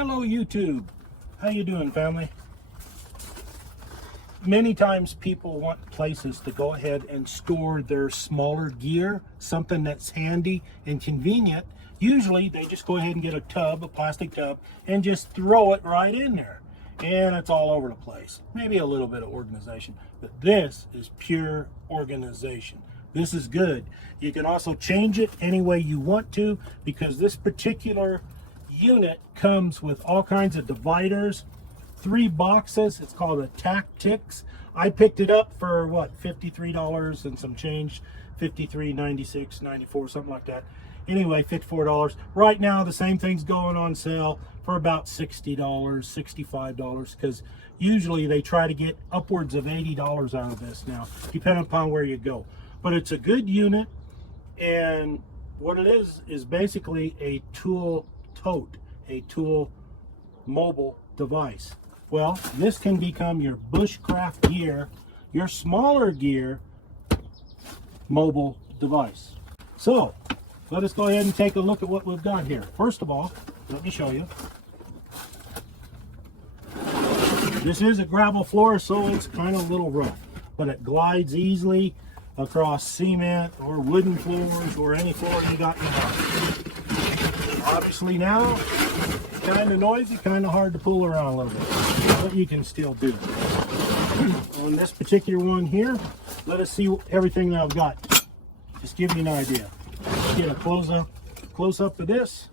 Hello YouTube. How you doing, family? Many times people want places to go ahead and store their smaller gear, something that's handy and convenient. Usually they just go ahead and get a tub, a plastic tub, and just throw it right in there. And it's all over the place. Maybe a little bit of organization, but this is pure organization. This is good. You can also change it any way you want to, because this particular unit comes with all kinds of dividers, 3 boxes. It's called a Tactics. I picked it up for what, $53 and some change, $53, $96, $94, something like that. Anyway, $54. Right now the same thing's going on sale for about $60, $65, because usually they try to get upwards of $80 out of this now, depending upon where you go. But it's a good unit, and what it is basically a tool tote, a tool mobile device. Well, this can become your bushcraft gear, your smaller gear mobile device. So let us go ahead and take a look at what we've got here. First of all, let me show you. This is a gravel floor, so it's kind of a little rough, but it glides easily across cement or wooden floors or any floor you got in the house. Obviously now, kind of noisy, kind of hard to pull around a little bit, but you can still do it. On this particular one here, let us see everything that I've got. Just give you an idea. Let's get a close up of this.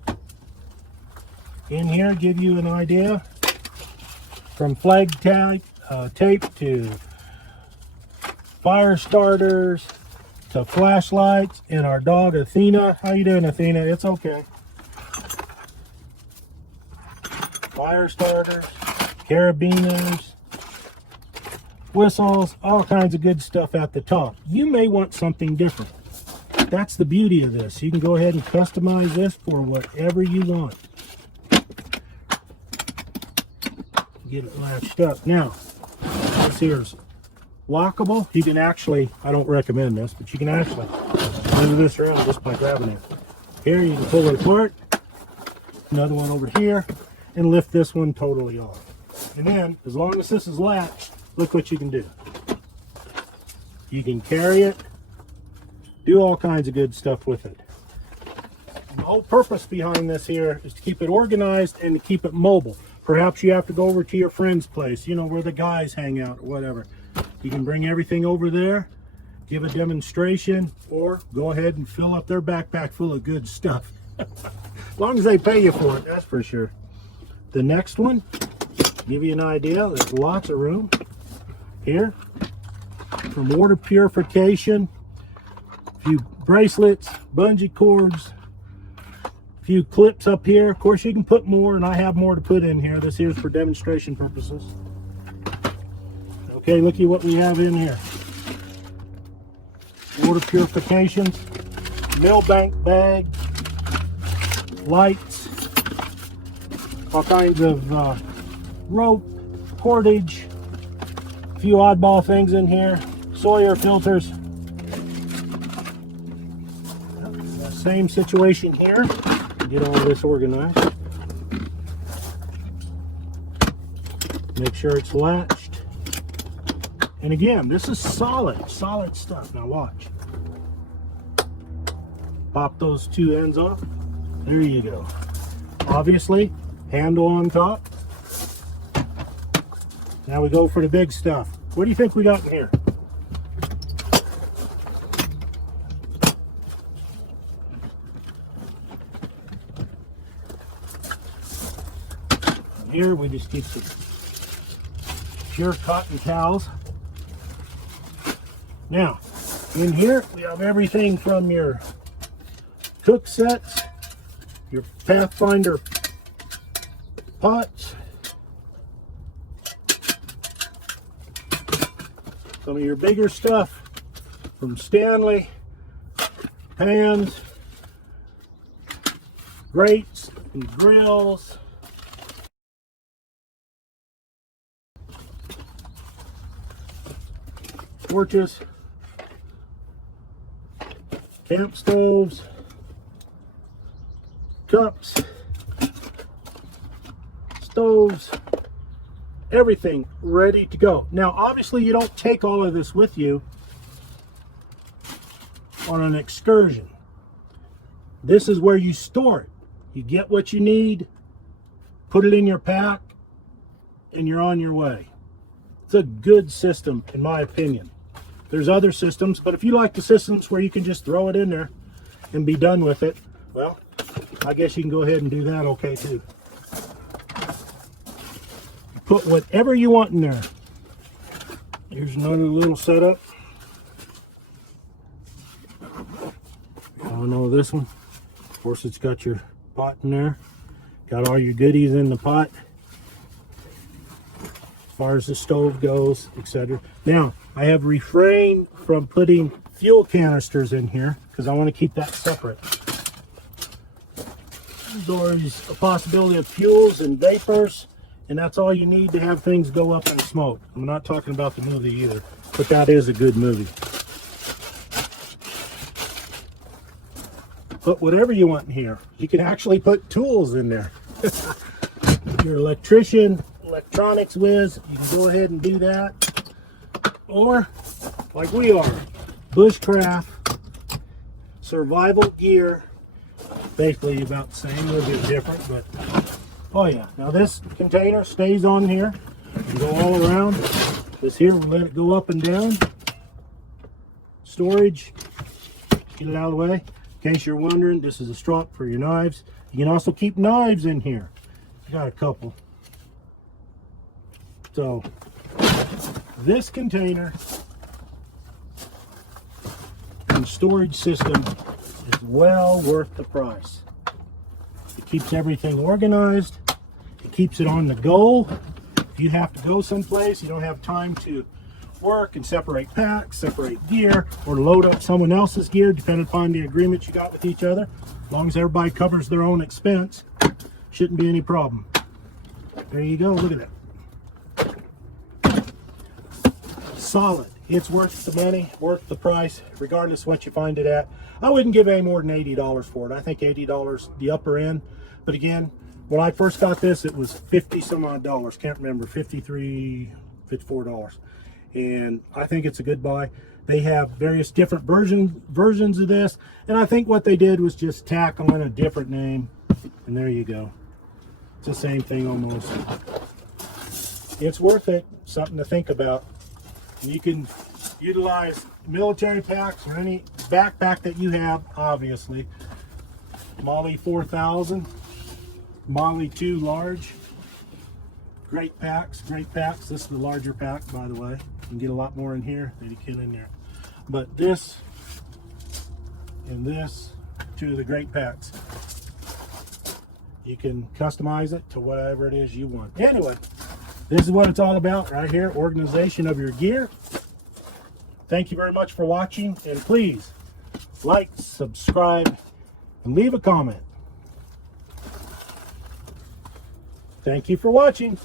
In here, give you an idea. From flag tape to fire starters to flashlights, and our dog Athena. How you doing, Athena? It's okay. Fire starters, carabiners, whistles, all kinds of good stuff at the top. You may want something different. That's the beauty of this. You can go ahead and customize this for whatever you want. Get it latched up. Now, this here's lockable. You can actually, I don't recommend this, but you can actually move this around just by grabbing it. Here you can pull it apart. Another one over here, and lift this one totally off. And then, as long as this is latched, look what you can do. You can carry it, do all kinds of good stuff with it. And the whole purpose behind this here is to keep it organized and to keep it mobile. Perhaps you have to go over to your friend's place, you know, where the guys hang out or whatever. You can bring everything over there, give a demonstration, or go ahead and fill up their backpack full of good stuff. As long as they pay you for it, that's for sure. The next one, give you an idea, there's lots of room here. From water purification, a few bracelets, bungee cords, a few clips up here. Of course, you can put more, and I have more to put in here. This here's for demonstration purposes. Okay, look at what we have in here. Water purifications, millbank bag, lights, all kinds of rope, cordage, a few oddball things in here, Sawyer filters. Same situation here. Get all this organized. Make sure it's latched. And again, this is solid stuff. Now watch. Pop those 2 ends off. There you go. Obviously, handle on top. Now we go for the big stuff. What do you think we got in here? Here we just keep some pure cotton towels. Now, in here we have everything from your cook sets, your Pathfinder pots, some of your bigger stuff from Stanley, pans, grates and grills, torches, camp stoves, cups, stoves, everything ready to go. Now, obviously, you don't take all of this with you on an excursion. This is where you store it. You get what you need, put it in your pack, and you're on your way. It's a good system, in my opinion. There's other systems, but if you like the systems where you can just throw it in there and be done with it, well, I guess you can go ahead and do that okay too. Put whatever you want in there. Here's another little setup. I know this one. Of course, it's got your pot in there. Got all your goodies in the pot. As far as the stove goes, etc. Now, I have refrained from putting fuel canisters in here because I want to keep that separate. There's always a possibility of fuels and vapors, and that's all you need to have things go up in smoke. I'm not talking about the movie either, but that is a good movie. Put whatever you want in here. You can actually put tools in there. Your electrician, electronics whiz, you can go ahead and do that. Or, like we are, Bushcraft, survival gear. Basically about the same, a little bit different, but oh yeah. Now this container stays on here and go all around. This here, we'll let it go up and down. Storage, get it out of the way. In case you're wondering, this is a strop for your knives. You can also keep knives in here. I got a couple. So this container and storage system is well worth the price. It keeps everything organized. It keeps it on the go. If you have to go someplace, you don't have time to work and separate packs, separate gear, or load up someone else's gear, depending upon the agreement you got with each other. As long as everybody covers their own expense, shouldn't be any problem. There you go, look at that. Solid. It's worth the money, worth the price, regardless of what you find it at. I wouldn't give any more than $80 for it. I think $80 the upper end. But again, when I first got this, it was 50 some odd dollars. Can't remember, $53, $54. And I think it's a good buy. They have various different versions of this, and I think what they did was just tack on a different name, and there you go. It's the same thing almost. It's worth it. Something to think about. You can utilize military packs or any backpack that you have, obviously. Molly 4000, Molly 2 large. Great packs, great packs. This is the larger pack, by the way. You can get a lot more in here than you can in there. But this and this, two of the great packs. You can customize it to whatever it is you want. Anyway, this is what it's all about right here, organization of your gear. Thank you very much for watching, and please like, subscribe, and leave a comment. Thank you for watching.